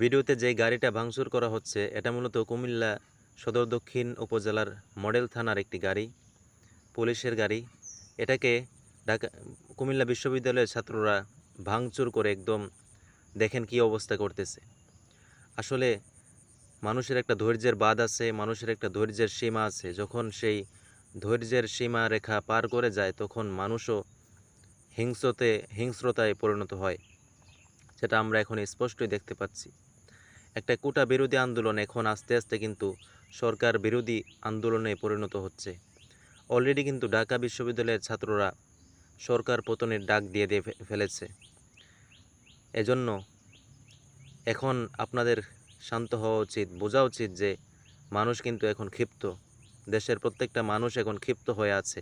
ভিডিওতে যে গাড়িটা ভাঙচুর করা হচ্ছে, এটা মূলত কুমিল্লা সদর দক্ষিণ উপজেলার মডেল থানার একটি গাড়ি, পুলিশের গাড়ি। এটাকে ঢাকা, কুমিল্লা বিশ্ববিদ্যালয়ের ছাত্ররা ভাঙচুর করে একদম দেখেন কি অবস্থা করতেছে। আসলে মানুষের একটা ধৈর্যের বাদ আছে, মানুষের একটা ধৈর্যের সীমা আছে। যখন সেই ধৈর্যের সীমা রেখা পার করে যায়, তখন মানুষও হিংস্রতে, হিংস্রতায় পরিণত হয়। সেটা আমরা এখন স্পষ্টই দেখতে পাচ্ছি। একটা কোটা বিরোধী আন্দোলন এখন আস্তে আস্তে কিন্তু সরকার বিরোধী আন্দোলনে পরিণত হচ্ছে। অলরেডি কিন্তু ঢাকা বিশ্ববিদ্যালয়ের ছাত্ররা সরকার পতনের ডাক দিয়ে দিয়ে ফেলেছে। এজন্য এখন আপনাদের শান্ত হওয়া উচিত, বোঝা উচিত যে মানুষ কিন্তু এখন ক্ষিপ্ত। দেশের প্রত্যেকটা মানুষ এখন ক্ষিপ্ত হয়ে আছে।